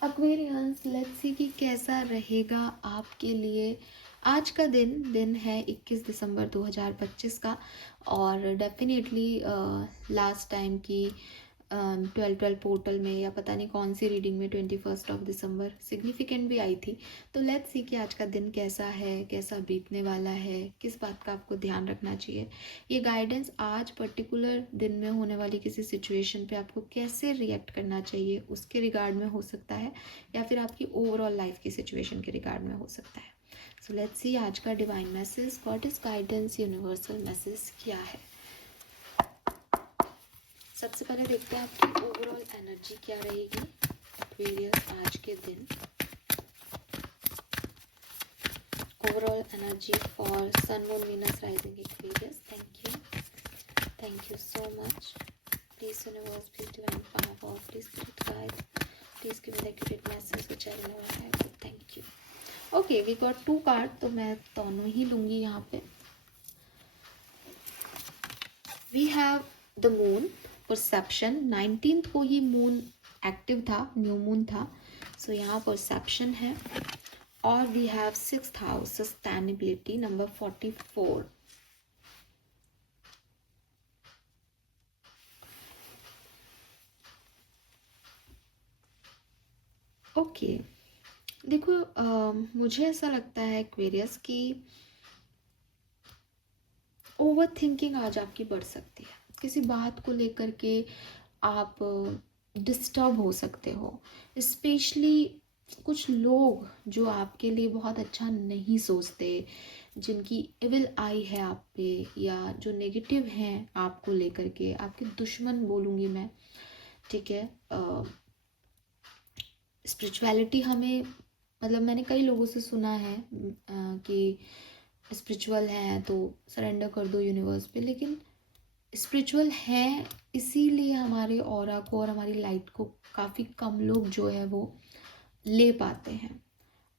Aquarians, let's see कि कैसा रहेगा आपके लिए आज का दिन है 21 दिसंबर 2025 का। और डेफिनेटली लास्ट टाइम की 12 पोर्टल में या पता नहीं कौन सी रीडिंग में 21 दिसंबर सिग्निफिकेंट भी आई थी। तो लेट्स सी कि आज का दिन कैसा है, कैसा बीतने वाला है, किस बात का आपको ध्यान रखना चाहिए। ये गाइडेंस आज पर्टिकुलर दिन में होने वाली किसी सिचुएशन पे आपको कैसे रिएक्ट करना चाहिए उसके रिगार्ड में हो सकता है, या फिर आपकी ओवरऑल लाइफ की सिचुएशन के रिगार्ड में हो सकता है। सो लेट्स सी आज का divine message, what is guidance, universal message क्या है। सबसे पहले देखते हैं आपकी ओवरऑल एनर्जी क्या रहेगी एक्वेरियस आज के दिन। Overall energy for sun moon Venus rising Aquarius. Thank you so much. Please universe, please divine power, please spirit guide, please give me the accurate message which I know I have. Thank you. Okay, we got 2 card, तो मैं दोनों ही लूंगी यहाँ पे। We have the moon perception. 19th को ही moon active था, न्यू मून था, सो यहाँ परसेप्शन है। और we have 6th house sustainability, number 44। Okay, देखो मुझे ऐसा लगता है एक्वेरियस की ओवर थिंकिंग आज आपकी बढ़ सकती है। किसी बात को लेकर के आप डिस्टर्ब हो सकते हो, स्पेशली कुछ लोग जो आपके लिए बहुत अच्छा नहीं सोचते, जिनकी इविल आई है आप पे, या जो नेगेटिव हैं आपको लेकर के, आपके दुश्मन बोलूँगी मैं, ठीक है। स्पिरिचुअलिटी हमें, मतलब मैंने कई लोगों से सुना है कि स्पिरिचुअल है तो सरेंडर कर दो यूनिवर्स पे, लेकिन स्पिरिचुअल है इसीलिए हमारे ऑरा को और हमारी लाइट को काफ़ी कम लोग जो है वो ले पाते हैं।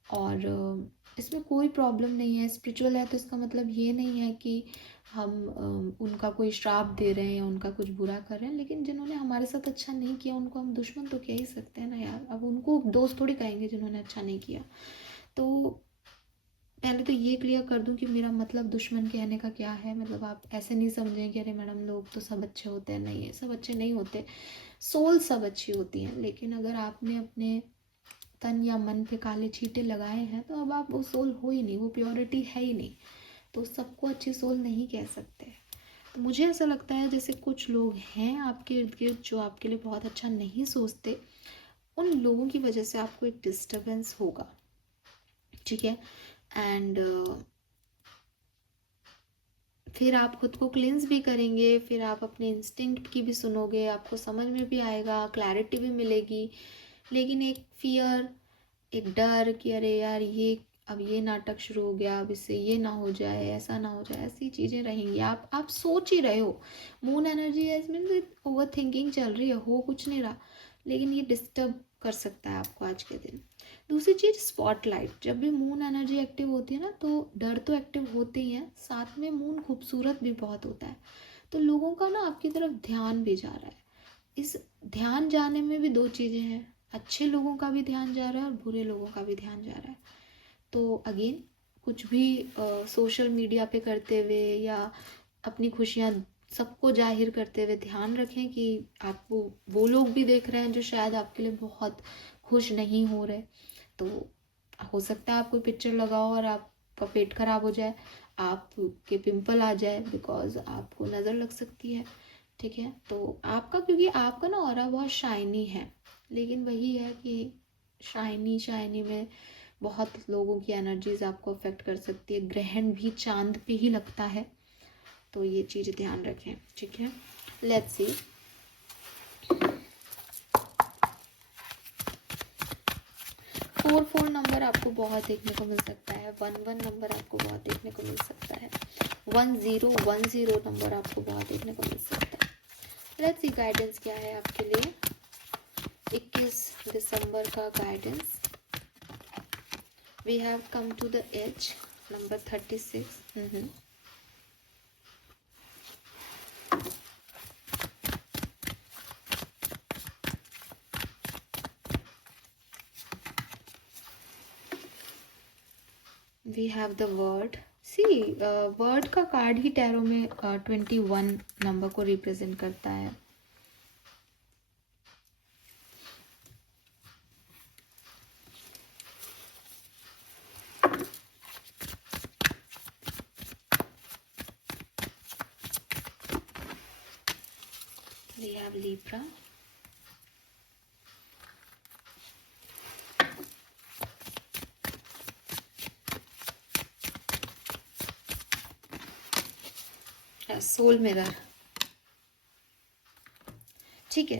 और इसमें कोई प्रॉब्लम नहीं है। स्पिरिचुअल है तो इसका मतलब ये नहीं है कि हम उनका कोई श्राप दे रहे हैं या उनका कुछ बुरा कर रहे हैं, लेकिन जिन्होंने हमारे साथ अच्छा नहीं किया उनको हम दुश्मन तो कह ही सकते हैं ना यार। अब उनको दोस्त थोड़ी कहेंगे जिन्होंने अच्छा नहीं किया। तो पहले तो ये क्लियर कर दूं कि मेरा मतलब दुश्मन कहने का क्या है। मतलब आप ऐसे नहीं समझें कि अरे मैडम लोग तो सब अच्छे होते हैं, नहीं है, सब अच्छे नहीं होते। सोल सब अच्छी होती हैं, लेकिन अगर आपने अपने तन या मन पे काले छींटे लगाए हैं तो अब आप वो सोल हो ही नहीं, वो प्योरिटी है ही नहीं। तो सबको अच्छी सोल नहीं कह सकते। तो मुझे ऐसा लगता है जैसे कुछ लोग हैं आपके इर्द गिर्द जो आपके लिए बहुत अच्छा नहीं सोचते, उन लोगों की वजह से आपको एक डिस्टर्बेंस होगा, ठीक है। एंड फिर आप खुद को क्लिंस भी करेंगे, फिर आप अपने इंस्टिंक्ट की भी सुनोगे, आपको समझ में भी आएगा, क्लैरिटी भी मिलेगी। लेकिन एक फियर, एक डर कि अरे यार ये अब ये नाटक शुरू हो गया, अब इससे ये ना हो जाए, ऐसा ना हो जाए, ऐसी चीज़ें रहेंगी। आप सोच ही रहे हो। मून एनर्जी है इसमें, ओवर थिंकिंग चल रही है, हो कुछ नहीं रहा, लेकिन ये डिस्टर्ब कर सकता है आपको आज के दिन। दूसरी चीज़ स्पॉटलाइट, जब भी मून एनर्जी एक्टिव होती है ना तो डर तो एक्टिव होते ही हैं, साथ में मून खूबसूरत भी बहुत होता है। तो लोगों का ना आपकी तरफ ध्यान भी जा रहा है। इस ध्यान जाने में भी 2 चीज़ें हैं, अच्छे लोगों का भी ध्यान जा रहा है और बुरे लोगों का भी ध्यान जा रहा है। तो अगेन कुछ भी सोशल मीडिया पे करते हुए या अपनी खुशियाँ सबको जाहिर करते हुए ध्यान रखें कि आपको वो लोग भी देख रहे हैं जो शायद आपके लिए बहुत खुश नहीं हो रहे। तो हो सकता है आप कोई पिक्चर लगाओ और आपका पेट खराब हो जाए, आपके पिंपल आ जाए, बिकॉज आपको नज़र लग सकती है, ठीक है। तो आपका, क्योंकि आपका ना ऑरा बहुत शाइनी है, लेकिन वही है कि शाइनी में बहुत लोगों की एनर्जीज आपको अफेक्ट कर सकती है। ग्रहण भी चांद पे ही लगता है, तो ये चीज़ ध्यान रखें, ठीक है। Let's see. 4 नंबर आपको बहुत देखने को मिल सकता है। 11 नंबर आपको बहुत देखने को मिल सकता है। 1010 नंबर आपको बहुत देखने को मिल सकता है। लेट्स सी गाइडेंस क्या है आपके लिए 21 दिसंबर का guidance. We have come to the age, number 36। We have the world. See, world का कार्ड ही टैरो में 21 नंबर को रिप्रेजेंट करता है। We have Libra. Soul mirror. ठीक है,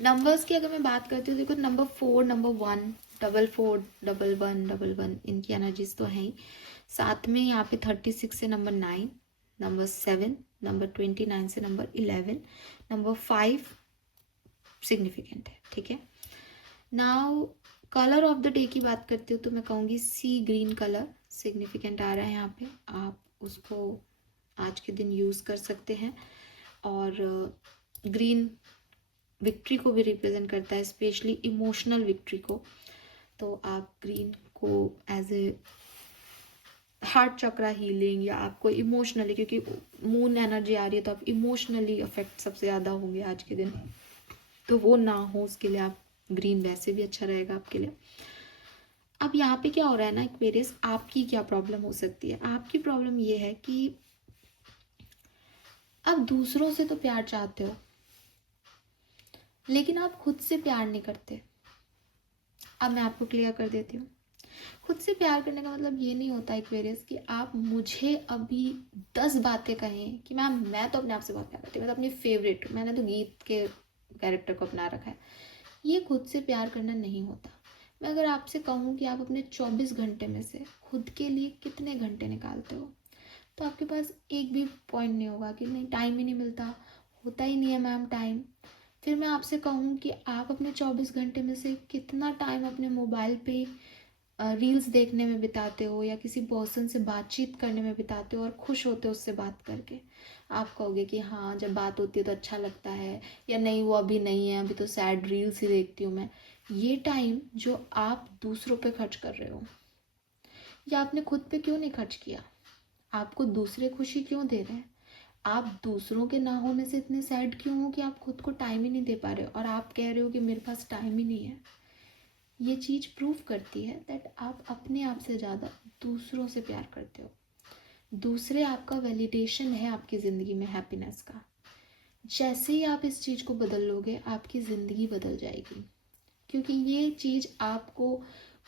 नंबर्स की अगर मैं बात करती हूँ, देखो नंबर 4, नंबर 1, 4, 1, 1, 1, इनकी एनर्जीज तो हैं ही। साथ में यहाँ पे 36 से नंबर 9, नंबर 7, नंबर 29 से नंबर 11, नंबर 5 सिग्निफिकेंट है। ठीक है, now colour of the day की बात करती हूँ तो मैं कहूँगी सी ग्रीन कलर सिग्निफिकेंट आ रहा है यहाँ पे। आप उसको आज के दिन यूज़ कर सकते हैं। और ग्रीन विक्ट्री को भी रिप्रेजेंट करता है, स्पेशली इमोशनल विक्ट्री को। तो आप ग्रीन को as a heart chakra healing, या आपको इमोशनली, क्योंकि मून एनर्जी आ रही है तो आप इमोशनली अफेक्ट सबसे ज़्यादा होंगे आज के दिन, तो वो ना हो उसके लिए आप ग्रीन वैसे भी अच्छा रहेगा आपके लिए। अब यहाँ पे क्या हो रहा है ना एक्वेरियस, आपकी क्या प्रॉब्लम हो सकती है? आपकी प्रॉब्लम ये है कि आप दूसरों से तो प्यार चाहते हो, लेकिन आप खुद से प्यार नहीं करते। अब मैं आपको क्लियर कर देती हूँ। खुद से प्यार करने का मतलब ये नहीं होता एक्वेरियस कि आप मुझे अभी 10 बातें कहें कि मैम मैं तो अपने आप से बहुत प्यार करती हूँ, मैं तो अपनी फेवरेट हूँ, मैंने तो गीत के कैरेक्टर को अपना रखा है। ये खुद से प्यार करना नहीं होता। मैं अगर आपसे कहूँ कि आप अपने 24 घंटे में से खुद के लिए कितने घंटे निकालते हो, तो आपके पास एक भी पॉइंट नहीं होगा कि नहीं टाइम ही नहीं मिलता, होता ही नहीं है मैम टाइम। फिर मैं आपसे कहूँ कि आप अपने 24 घंटे में से कितना टाइम अपने मोबाइल पे रील्स देखने में बिताते हो, या किसी पर्सन से बातचीत करने में बिताते हो और खुश होते हो उससे बात करके। आप कहोगे कि हाँ जब बात होती है तो अच्छा लगता है, या नहीं वो अभी नहीं है, अभी तो सैड रील्स ही देखती हूँ मैं। ये टाइम जो आप दूसरों पे खर्च कर रहे हो, या आपने खुद पे क्यों नहीं खर्च किया? आपको दूसरे खुशी क्यों दे रहे हैं? आप दूसरों के ना होने से इतने सैड क्यों हो कि आप खुद को टाइम ही नहीं दे पा रहे हो, और आप कह रहे हो कि मेरे पास टाइम ही नहीं है। ये चीज़ प्रूव करती है दैट आप अपने आप से ज़्यादा दूसरों से प्यार करते हो। दूसरे आपका वैलिडेशन है आपकी ज़िंदगी में हैप्पीनेस का। जैसे ही आप इस चीज़ को बदल लोगे, आपकी ज़िंदगी बदल जाएगी, क्योंकि ये चीज़ आपको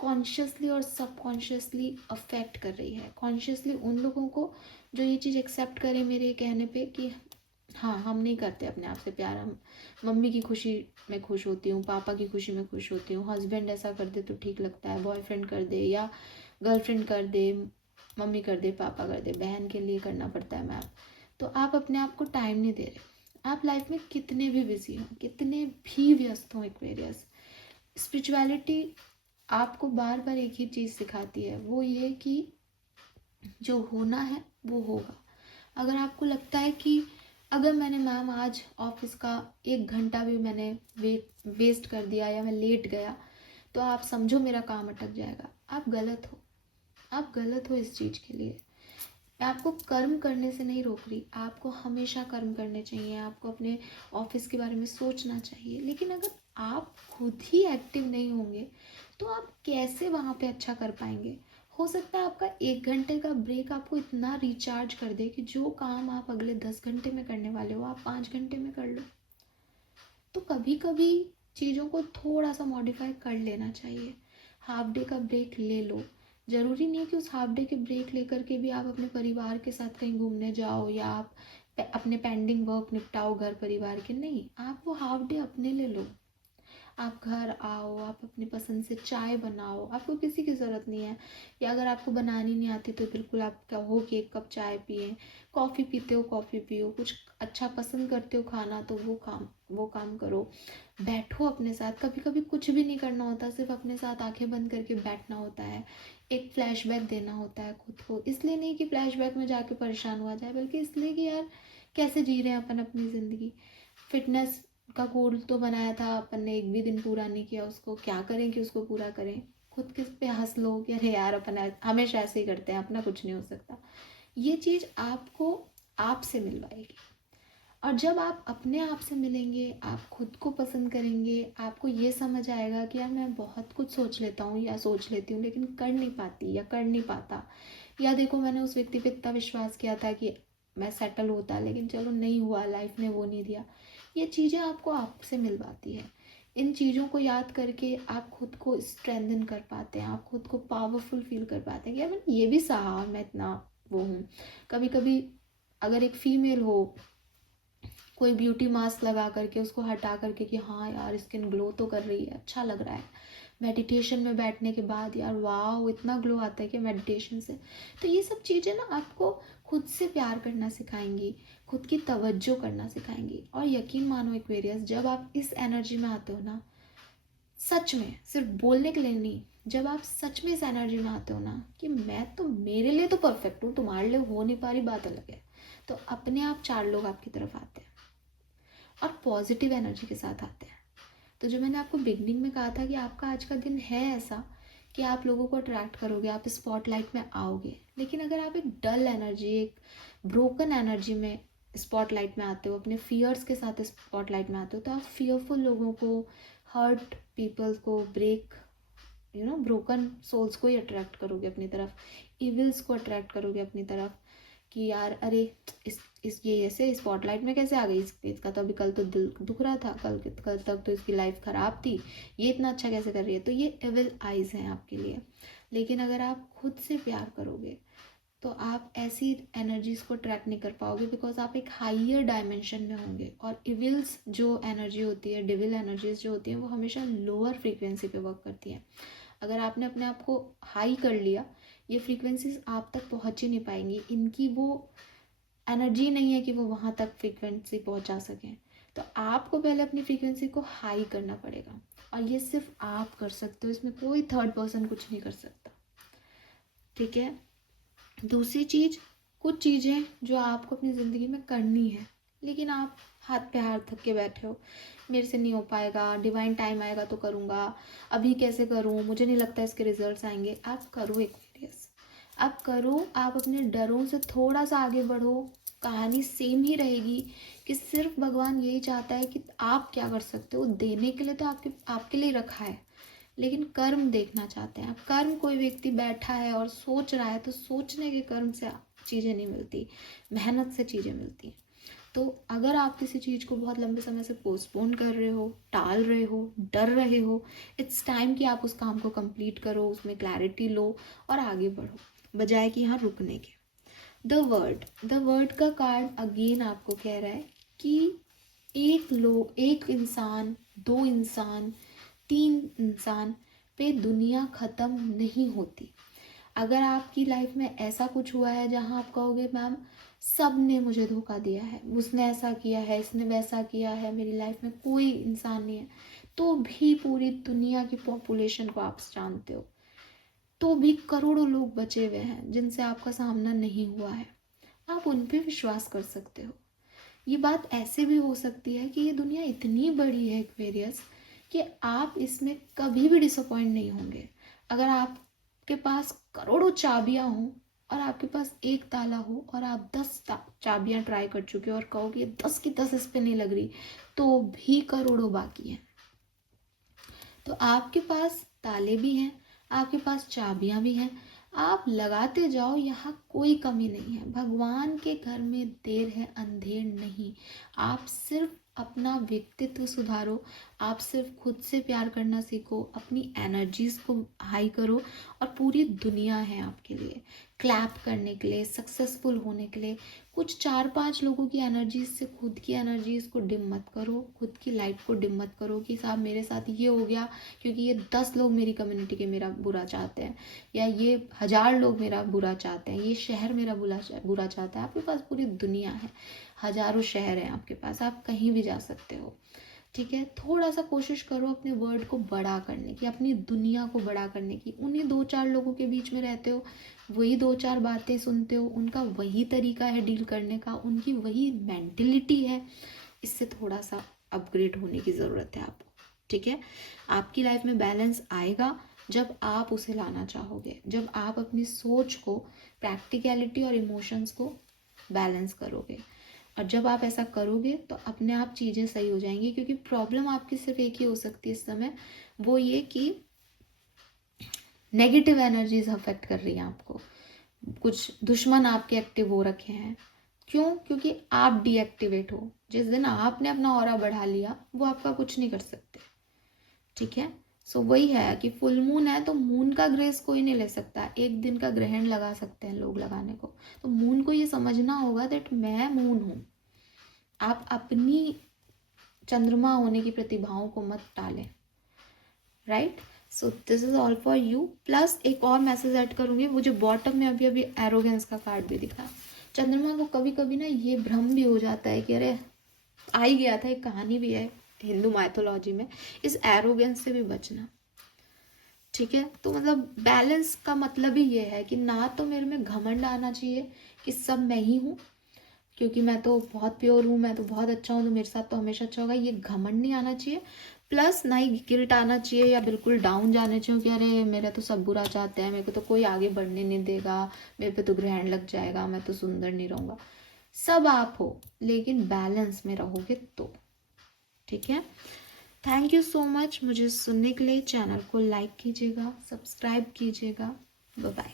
कॉन्शियसली और सबकॉन्शियसली अफेक्ट कर रही है। कॉन्शियसली उन लोगों को जो ये चीज़ एक्सेप्ट करें मेरे कहने पे कि हाँ हम नहीं करते अपने आप से प्यार, हम मम्मी की खुशी में खुश होती हूँ, पापा की खुशी में खुश होती हूँ, हस्बैंड ऐसा कर दे तो ठीक लगता है, बॉयफ्रेंड कर दे या गर्लफ्रेंड कर दे, मम्मी कर दे, पापा कर दे, बहन के लिए करना पड़ता है मैम। तो आप अपने आप को टाइम नहीं दे रहे। आप लाइफ में कितने भी बिजी हों, कितने भी व्यस्त हों एक्वेरियस, स्पिरिचुअलिटी आपको बार बार एक ही चीज़ सिखाती है, वो ये कि जो होना है वो होगा। अगर आपको लगता है कि अगर मैंने मैम आज ऑफिस का 1 घंटा भी मैंने वेस्ट कर दिया, या मैं लेट गया, तो आप समझो मेरा काम अटक जाएगा, आप गलत हो। आप गलत हो इस चीज़ के लिए। मैं आपको कर्म करने से नहीं रोक रही, आपको हमेशा कर्म करने चाहिए, आपको अपने ऑफिस के बारे में सोचना चाहिए, लेकिन अगर आप खुद ही एक्टिव नहीं होंगे तो आप कैसे वहाँ पे अच्छा कर पाएंगे? हो सकता है आपका 1 घंटे का ब्रेक आपको इतना रिचार्ज कर दे कि जो काम आप अगले 10 घंटे में करने वाले हो आप 5 घंटे में कर लो। तो कभी कभी चीज़ों को थोड़ा सा मॉडिफाई कर लेना चाहिए। हाफ डे का ब्रेक ले लो। ज़रूरी नहीं है कि उस हाफ डे के ब्रेक लेकर के भी आप अपने परिवार के साथ कहीं घूमने जाओ, या आप अपने पेंडिंग वर्क निपटाओ घर परिवार के। नहीं, आप वो हाफ डे अपने ले लो। आप घर आओ, आप अपनी पसंद से चाय बनाओ, आपको किसी की ज़रूरत नहीं है, या अगर आपको बनानी नहीं आती तो बिल्कुल आप कहो कि 1 कप चाय पिए। कॉफ़ी पीते हो कॉफ़ी पियो, कुछ अच्छा पसंद करते हो खाना तो वो काम करो। बैठो अपने साथ, कभी कभी कुछ भी नहीं करना होता, सिर्फ अपने साथ आंखें बंद करके बैठना होता है। एक फ्लैशबैक देना होता है खुद को, इसलिए नहीं कि फ्लैशबैक में जाके परेशान हुआ जाए, बल्कि इसलिए कि यार कैसे जी रहे हैं अपन अपनी ज़िंदगी। फिटनेस का गोल तो बनाया था अपन ने, एक भी दिन पूरा नहीं किया उसको, क्या करें कि उसको पूरा करें? खुद के पे हंस लो कि अरे यार अपन हमेशा ऐसे ही करते हैं, अपना कुछ नहीं हो सकता। ये चीज़ आपको आपसे मिलवाएगी। और जब आप अपने आप से मिलेंगे, आप खुद को पसंद करेंगे, आपको ये समझ आएगा कि यार मैं बहुत कुछ सोच लेता हूँ या सोच लेती हूँ लेकिन कर नहीं पाती या कर नहीं पाता, या देखो मैंने उस व्यक्ति पे इतना विश्वास किया था कि मैं सेटल होता, लेकिन चलो नहीं हुआ, लाइफ ने वो नहीं दिया। ये चीज़ें आपको आपसे मिलवाती है। इन चीज़ों को याद करके आप खुद को स्ट्रेंथन कर पाते हैं, आप खुद को पावरफुल फील कर पाते हैं कि यार मैंने ये भी सहा, मैं इतना वो हूँ। कभी कभी अगर एक फीमेल हो, कोई ब्यूटी मास्क लगा करके उसको हटा करके कि हाँ यार स्किन ग्लो तो कर रही है, अच्छा लग रहा है, मेडिटेशन में बैठने के बाद यार वाह इतना ग्लो आता है कि मेडिटेशन से। तो ये सब चीज़ें ना आपको खुद से प्यार करना सिखाएंगी, खुद की तवज्जो करना सिखाएंगी। और यकीन मानो एक्वेरियस, जब आप इस एनर्जी में आते हो ना, सच में सिर्फ बोलने के लिए नहीं, जब आप सच में इस एनर्जी में आते हो ना कि मैं तो मेरे लिए तो परफेक्ट हूँ, तुम्हारे लिए हो नहीं पा रही, बात अलग है, तो अपने आप 4 लोग आपकी तरफ आते हैं और पॉजिटिव एनर्जी के साथ आते हैं। तो जो मैंने आपको बिगनिंग में कहा था कि आपका आज का दिन है ऐसा कि आप लोगों को अट्रैक्ट करोगे, आप स्पॉटलाइट में आओगे, लेकिन अगर आप एक डल एनर्जी, एक ब्रोकन एनर्जी में स्पॉटलाइट में आते हो, अपने फियर्स के साथ स्पॉटलाइट में आते हो, तो आप फियरफुल लोगों को, हर्ट पीपल्स को, ब्रोकन सोल्स को ही अट्रैक्ट करोगे अपनी तरफ, इविल्स को अट्रैक्ट करोगे अपनी तरफ कि यार अरे इस ये ऐसे स्पॉटलाइट में कैसे आ गई, इसका तो अभी कल तो दिल दुख रहा था, कल तक तो इसकी लाइफ ख़राब थी, ये इतना अच्छा कैसे कर रही है। तो ये एविल आइज़ हैं आपके लिए। लेकिन अगर आप खुद से प्यार करोगे तो आप ऐसी एनर्जीज़ को ट्रैक नहीं कर पाओगे, बिकॉज आप एक हाइयर डायमेंशन में होंगे। और इविल्स जो एनर्जी होती है, डिविल एनर्जीज जो होती हैं, वो हमेशा लोअर फ्रीक्वेंसी पे वर्क करती हैं। अगर आपने अपने आप को हाई कर लिया, ये फ्रीक्वेंसीज आप तक पहुंच ही नहीं पाएंगी, इनकी वो एनर्जी नहीं है कि वो वहाँ तक फ्रीक्वेंसी पहुँचा सकें। तो आपको पहले अपनी फ्रीक्वेंसी को हाई करना पड़ेगा, और ये सिर्फ आप कर सकते हो, इसमें कोई थर्ड पर्सन कुछ नहीं कर सकता। ठीक है। दूसरी चीज़, कुछ चीज़ें जो आपको अपनी ज़िंदगी में करनी है, लेकिन आप हाथ पे हाथ थक के बैठे हो, मेरे से नहीं हो पाएगा, डिवाइन टाइम आएगा तो करूँगा, अभी कैसे करूँ, मुझे नहीं लगता इसके रिजल्ट्स आएंगे। आप करो एक्वेरियस, आप करो, आप अपने डरों से थोड़ा सा आगे बढ़ो। कहानी सेम ही रहेगी कि सिर्फ भगवान यही चाहता है कि आप क्या कर सकते हो, देने के लिए तो आपके लिए रखा है, लेकिन कर्म देखना चाहते हैं आप। कर्म, कोई व्यक्ति बैठा है और सोच रहा है, तो सोचने के कर्म से चीज़ें नहीं मिलती, मेहनत से चीज़ें मिलती हैं। तो अगर आप किसी चीज़ को बहुत लंबे समय से पोस्टपोन कर रहे हो, टाल रहे हो, डर रहे हो, इट्स टाइम कि आप उस काम को कंप्लीट करो, उसमें क्लैरिटी लो और आगे बढ़ो, बजाय कि यहाँ रुकने के। द वर्ड का कार्ड अगेन आपको कह रहा है कि एक इंसान, 2 इंसान, 3 इंसान पे दुनिया ख़त्म नहीं होती। अगर आपकी लाइफ में ऐसा कुछ हुआ है जहाँ आप कहोगे मैम सब ने मुझे धोखा दिया है, उसने ऐसा किया है, इसने वैसा किया है, मेरी लाइफ में कोई इंसान नहीं है, तो भी पूरी दुनिया की पॉपुलेशन को आप जानते हो, तो भी करोड़ों लोग बचे हुए हैं जिनसे आपका सामना नहीं हुआ है, आप उन पे विश्वास कर सकते हो। ये बात ऐसे भी हो सकती है कि ये दुनिया इतनी बड़ी है एक्वेरियस कि आप इसमें कभी भी डिसअपॉइंट नहीं होंगे। अगर आपके पास करोड़ों चाबियां हों और आपके पास एक ताला हो और आप 10 चाबियां ट्राई कर चुके हो और कहो कि 10 की 10 इस पे नहीं लग रही, तो भी करोड़ों बाकी हैं। तो आपके पास ताले भी हैं, आपके पास चाबियां भी हैं, आप लगाते जाओ, यहाँ कोई कमी नहीं है। भगवान के घर में देर है अंधेर नहीं। आप सिर्फ अपना व्यक्तित्व सुधारो, आप सिर्फ खुद से प्यार करना सीखो, अपनी एनर्जीज को हाई करो, और पूरी दुनिया है आपके लिए क्लैप करने के लिए, सक्सेसफुल होने के लिए। कुछ 4-5 लोगों की एनर्जीज से खुद की एनर्जीज को डिम मत करो, खुद की लाइट को डिम मत करो कि साहब मेरे साथ ये हो गया क्योंकि ये 10 लोग मेरी कम्युनिटी के मेरा बुरा चाहते हैं, या ये 1000 लोग मेरा बुरा चाहते हैं, ये शहर मेरा बुरा चाहता है। आपके पास पूरी दुनिया है, हजारों शहर हैं आपके पास, आप कहीं भी जा सकते हो। ठीक है, थोड़ा सा कोशिश करो अपने वर्ड को बड़ा करने की, अपनी दुनिया को बड़ा करने की। उन्हीं 2-4 लोगों के बीच में रहते हो, वही 2-4 बातें सुनते हो, उनका वही तरीका है डील करने का, उनकी वही मेंटेलिटी है। इससे थोड़ा सा अपग्रेड होने की ज़रूरत है आपको। ठीक है, आपकी लाइफ में बैलेंस आएगा जब आप उसे लाना चाहोगे, जब आप अपनी सोच को, प्रैक्टिकलिटी और इमोशंस को बैलेंस करोगे। और जब आप ऐसा करोगे तो अपने आप चीज़ें सही हो जाएंगी, क्योंकि प्रॉब्लम आपकी सिर्फ एक ही हो सकती है इस समय, वो ये कि नेगेटिव एनर्जीज अफेक्ट कर रही हैं आपको, कुछ दुश्मन आपके एक्टिव हो रखे हैं। क्यों? क्योंकि आप डीएक्टिवेट हो। जिस दिन आपने अपना ऑरा बढ़ा लिया, वो आपका कुछ नहीं कर सकते। ठीक है, सो वही है कि फुल मून है तो मून का ग्रेस कोई नहीं ले सकता। एक दिन का ग्रहण लगा सकते हैं लोग लगाने को, तो मून को ये समझना होगा दैट मैं मून हूँ। आप अपनी चंद्रमा होने की प्रतिभाओं को मत टालें। Right, so this is all for you. Plus एक और मैसेज ऐड करूंगी, वो जो बॉटम में अभी अभी एरोगेंस का कार्ड भी दिखा, चंद्रमा को कभी कभी ना ये भ्रम भी हो जाता है कि अरे आ ही गया था, एक कहानी भी है हिंदू माइथोलॉजी में, इस एरोगेंस से भी बचना। ठीक है, तो मतलब बैलेंस का मतलब ही ये है कि ना तो मेरे में घमंड आना चाहिए कि सब मैं ही हूँ, क्योंकि मैं तो बहुत प्योर हूँ, मैं तो बहुत अच्छा हूँ, तो मेरे साथ तो हमेशा अच्छा होगा, ये घमंड नहीं आना चाहिए। प्लस ना ही गिल्ट आना चाहिए या बिल्कुल डाउन जाने चाहिए कि अरे मेरा तो सब बुरा चाहते हैं, मेरे को तो कोई आगे बढ़ने नहीं देगा, मेरे पे तो ग्रहण लग जाएगा, मैं तो सुंदर नहीं रहूँगा। सब आप हो, लेकिन बैलेंस में रहोगे तो। ठीक है, थैंक यू सो मच मुझे सुनने के लिए। चैनल को लाइक कीजिएगा, सब्सक्राइब कीजिएगा। Bye bye.